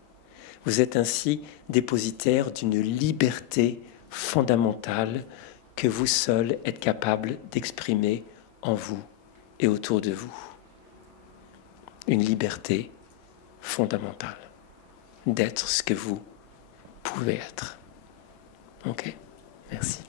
Vous êtes ainsi dépositaire d'une liberté fondamentale que vous seul êtes capable d'exprimer en vous et autour de vous. Une liberté fondamentale d'être ce que vous pouvez être. Ok, merci.